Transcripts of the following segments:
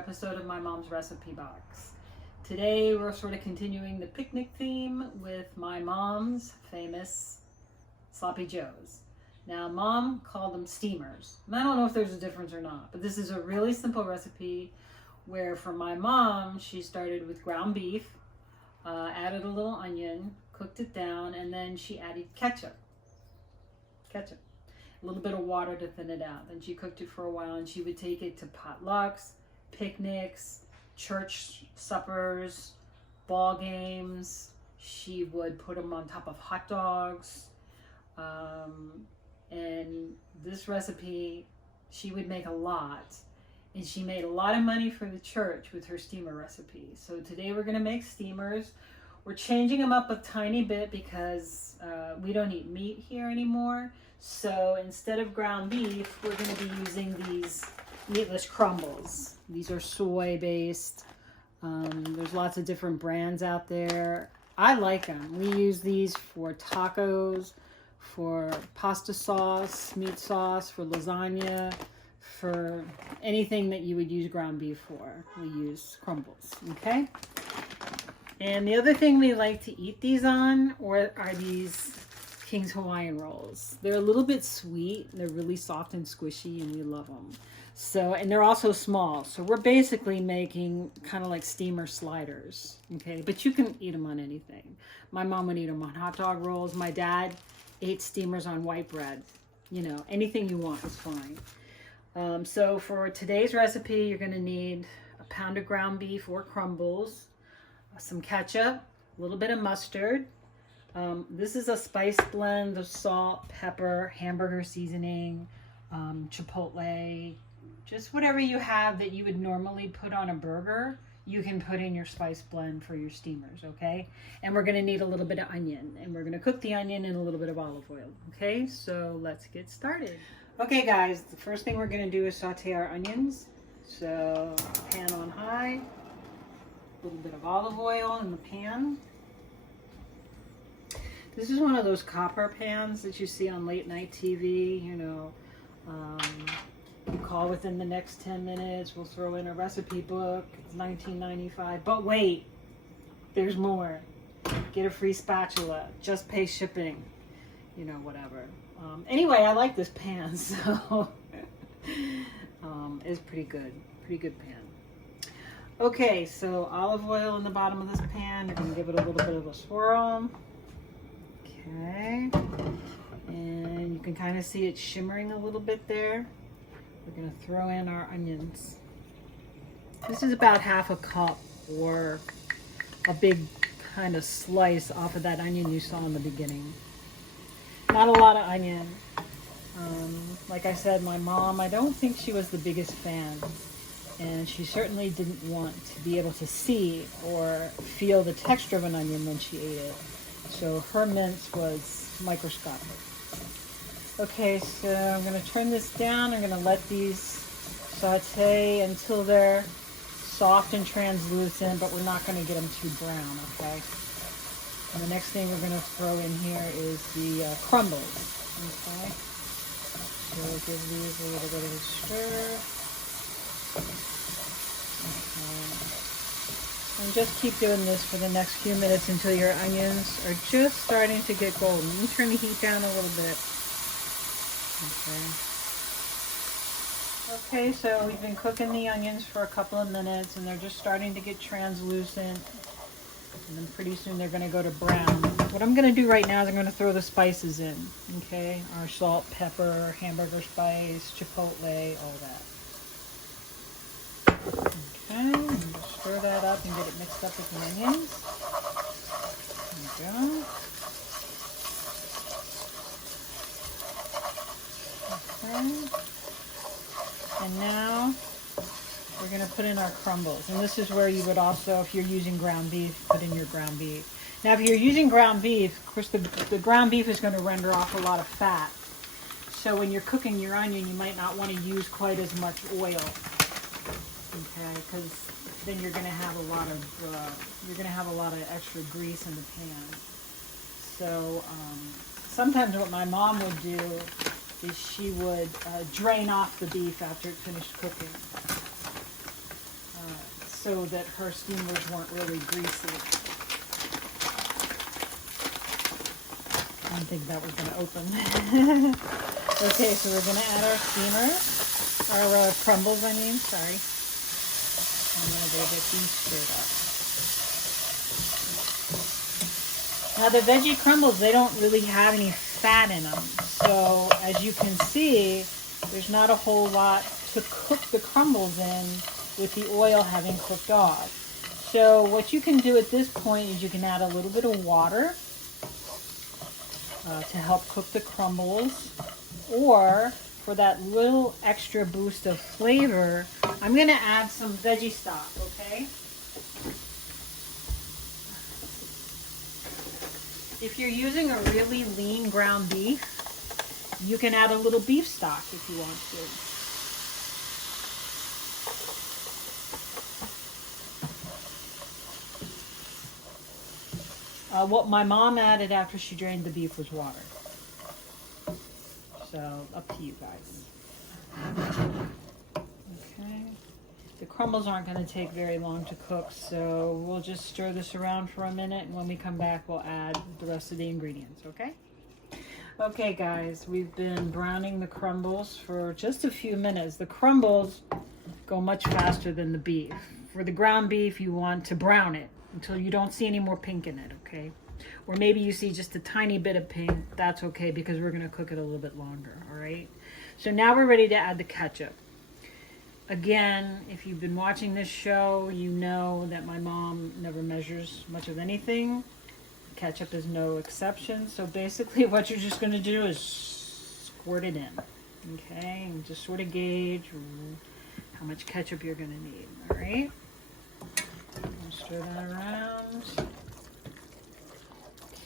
episode of my mom's recipe box. Today we're sort of continuing the picnic theme with my mom's famous sloppy joes. Now mom called them steamers, and I don't know if there's a difference or not, but this is a really simple recipe where for my mom she started with ground beef, added a little onion, cooked it down, and then she added ketchup, a little bit of water to thin it out. Then she cooked it for a while, and she would take it to potlucks, picnics, church suppers, ball games. She would put them on top of hot dogs. And this recipe, she would make a lot. And she made a lot of money for the church with her steamer recipe. So today we're gonna make steamers. We're changing them up a tiny bit because we don't eat meat here anymore. So instead of ground beef, we're going to be using these meatless crumbles. These are soy based. There's lots of different brands out there. I like them. We use these for tacos, for pasta sauce, meat sauce, for lasagna, for anything that you would use ground beef for. We use crumbles, okay? And the other thing we like to eat these on are these King's Hawaiian rolls. They're a little bit sweet. They're really soft and squishy, and we love them. So, and they're also small. So we're basically making kind of like steamer sliders, okay? But you can eat them on anything. My mom would eat them on hot dog rolls. My dad ate steamers on white bread. You know, anything you want is fine. So for today's recipe, you're going to need a pound of ground beef or crumbles, some ketchup, a little bit of mustard. This is a spice blend of salt, pepper, hamburger seasoning, chipotle, just whatever you have that you would normally put on a burger, you can put in your spice blend for your steamers, okay? And we're gonna need a little bit of onion, and we're gonna cook the onion in a little bit of olive oil, okay? So let's get started. Okay guys, the first thing we're gonna do is saute our onions. So pan on high, a little bit of olive oil in the pan. This is one of those copper pans that you see on late night TV, you know, you call within the next 10 minutes, we'll throw in a recipe book, it's $19.95, but wait, there's more. Get a free spatula, just pay shipping, you know, whatever. Anyway, I like this pan, so it's pretty good pan. Okay, so olive oil in the bottom of this pan, you're gonna give it a little bit of a swirl. Okay, and you can kind of see it shimmering a little bit there. We're going to throw in our onions. This is about half a cup or a big kind of slice off of that onion you saw in the beginning. Not a lot of onion. Like I said, my mom, I don't think she was the biggest fan, and she certainly didn't want to be able to see or feel the texture of an onion when she ate it. So her mince was microscopic. Okay, so I'm going to turn this down. I'm going to let these saute until they're soft and translucent, but we're not going to get them too brown, okay? And the next thing we're going to throw in here is the crumbles, okay? So we'll give these a little bit of a stir. Okay. And just keep doing this for the next few minutes until your onions are just starting to get golden. You turn the heat down a little bit. Okay, so we've been cooking the onions for a couple of minutes, and they're just starting to get translucent. And then pretty soon they're going to go to brown. What I'm going to do right now is I'm going to throw the spices in. Okay, our salt, pepper, hamburger spice, chipotle, all that. Okay, and just stir that up and get it mixed up with the onions. There we go. Okay. And now we're going to put in our crumbles. And this is where you would also, if you're using ground beef, put in your ground beef. Now if you're using ground beef, of course the ground beef is going to render off a lot of fat. So when you're cooking your onion, you might not want to use quite as much oil. Okay, because then you're going to have a lot of extra grease in the pan. So sometimes what my mom would do is she would drain off the beef after it finished cooking. so that her steamers weren't really greasy. I didn't think that was going to open. Okay, so we're going to add our steamers, our crumbles, I mean, sorry. I'm going to go get these stirred up. Now the veggie crumbles, they don't really have any fat in them. So as you can see, there's not a whole lot to cook the crumbles in with the oil having cooked off. So what you can do at this point is you can add a little bit of water to help cook the crumbles, or for that little extra boost of flavor, I'm going to add some veggie stock, okay? If you're using a really lean ground beef, you can add a little beef stock if you want to. What my mom added after she drained the beef was water. So, up to you guys. Okay. The crumbles aren't going to take very long to cook, so we'll just stir this around for a minute, and when we come back, we'll add the rest of the ingredients, okay? Okay, guys, we've been browning the crumbles for just a few minutes. The crumbles go much faster than the beef. For the ground beef, you want to brown it until you don't see any more pink in it, okay? Or maybe you see just a tiny bit of pink. That's okay, because we're going to cook it a little bit longer, all right? So now we're ready to add the ketchup. Again, if you've been watching this show, you know that my mom never measures much of anything. Ketchup is no exception. So basically what you're just going to do is squirt it in, okay? And just sort of gauge how much ketchup you're going to need, all right? Stir that around.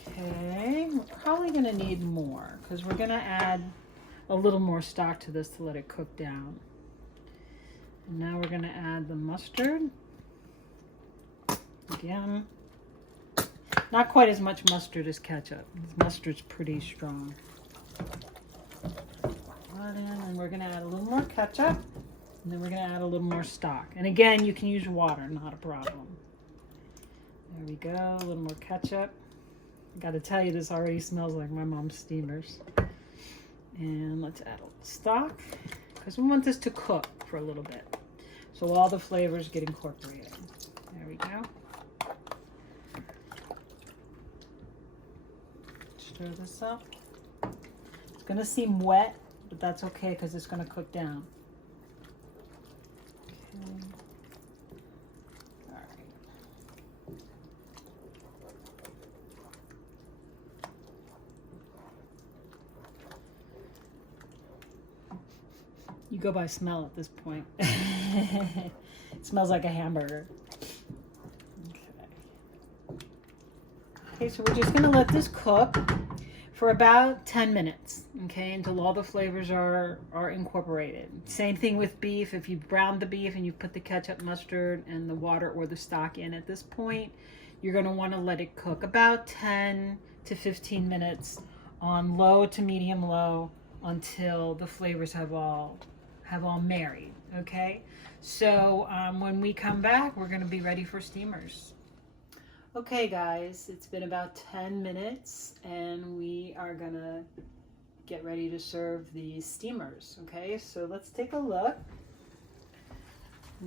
Okay, we're probably going to need more because we're going to add a little more stock to this to let it cook down. And now we're going to add the mustard. Again, not quite as much mustard as ketchup. Mustard's pretty strong. That in, and we're going to add a little more ketchup. And then we're going to add a little more stock. And again, you can use water, not a problem. There we go, a little more ketchup. I got to tell you, this already smells like my mom's steamers. And let's add a little stock, because we want this to cook for a little bit, so all the flavors get incorporated. There we go. Stir this up. It's going to seem wet, but that's okay because it's going to cook down. Okay. All right. You go by smell at this point. It smells like a hamburger. Okay, so we're just going to let this cook for about 10 minutes, okay, until all the flavors are incorporated. Same thing with beef. If you've browned the beef and you put the ketchup, mustard, and the water or the stock in at this point, you're going to want to let it cook about 10 to 15 minutes on low to medium low until the flavors have all married, okay? So when we come back, we're going to be ready for steamers. Okay guys, it's been about 10 minutes and we are gonna get ready to serve the steamers, okay? So let's take a look.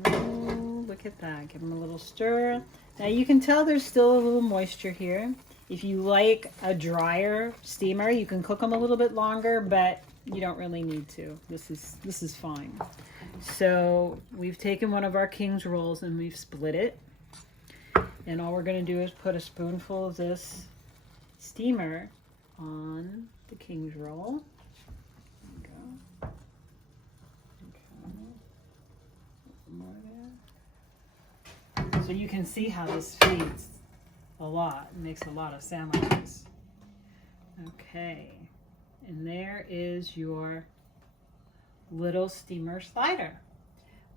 Ooh, look at that, give them a little stir. Now you can tell there's still a little moisture here. If you like a drier steamer, you can cook them a little bit longer, but you don't really need to. This is fine. So we've taken one of our King's rolls and we've split it. And all we're going to do is put a spoonful of this steamer on the King's roll. There we go. Okay. More there. So you can see how this feeds a lot. It makes a lot of sandwiches. Okay. And there is your little steamer slider.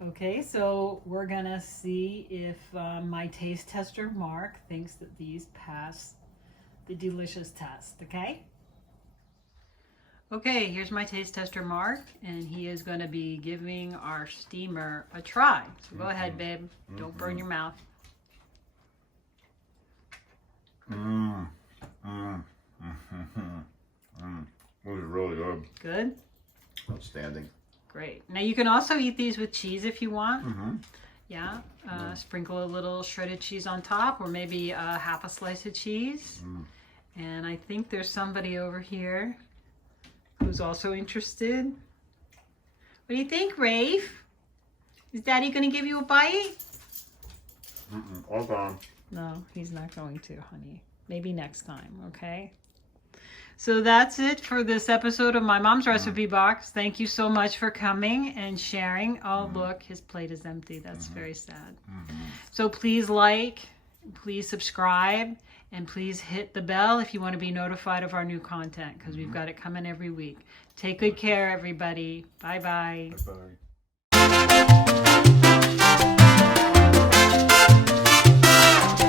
Okay, so we're gonna see if my taste tester Mark thinks that these pass the delicious test, okay? Okay, here's my taste tester, Mark, and he is going to be giving our steamer a try. So go ahead, babe. Don't burn your mouth. It was really good. Good? Outstanding. Great. Now you can also eat these with cheese if you want. Yeah. Sprinkle a little shredded cheese on top, or maybe half a slice of cheese. And I think there's somebody over here who's also interested. What do you think, Rafe? Is Daddy going to give you a bite? All gone. No, he's not going to, honey. Maybe next time, okay? So that's it for this episode of My Mom's Recipe Box. Thank you so much for coming and sharing. Oh, look, his plate is empty. That's very sad. So please like, please subscribe, and please hit the bell if you want to be notified of our new content, because we've got it coming every week. Take good care, everybody. Bye-bye. Bye.